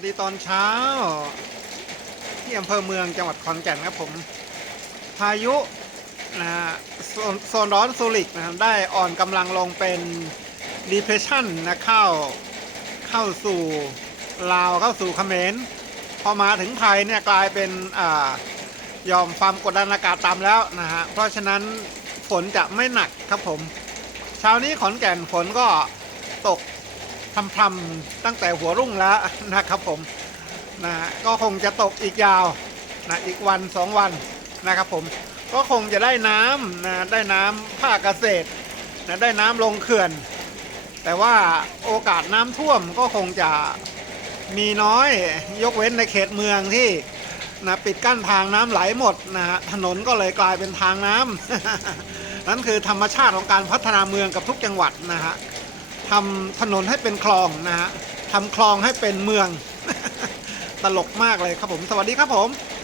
วัสดีตอนเช้า ที่อำเภอเมืองจังหวัดขอนแก่นครับผม พายุนะฮะโซนร้อนซูริกนะครับได้อ่อนกำลังลงเป็น depression นะเข้าเข้าสู่ลาวเข้าสู่เขมรพอมาถึงไทยเนี่ยกลายเป็นอ่ายอมความกดดันอากาศต่ำแล้วนะฮะเพราะฉะนั้นฝนจะไม่หนักครับผมเช้านี้ขอนแก่นฝนก็ตก พรำๆตั้งแต่หัวรุ่งแล้วนะครับผมนะฮะก็คงจะตกอีกยาวนะอีกวันสองวันนะครับผมก็คงจะได้น้ำนะได้น้ำภาคเกษตรนะได้น้ำลงเขื่อน แต่ว่าโอกาสน้ำท่วมก็คงจะมีน้อยยกเว้นในเขตเมืองที่นะปิดกั้นทางน้ำไหลหมดนะฮะถนนก็เลยกลายเป็นทางน้ำนั่นคือธรรมชาติของการพัฒนาเมืองกับทุกจังหวัดนะฮะ ทำถนนให้เป็นคลองนะฮะทำคลองให้เป็นเมือง ตลกมากเลยครับผม สวัสดีครับผม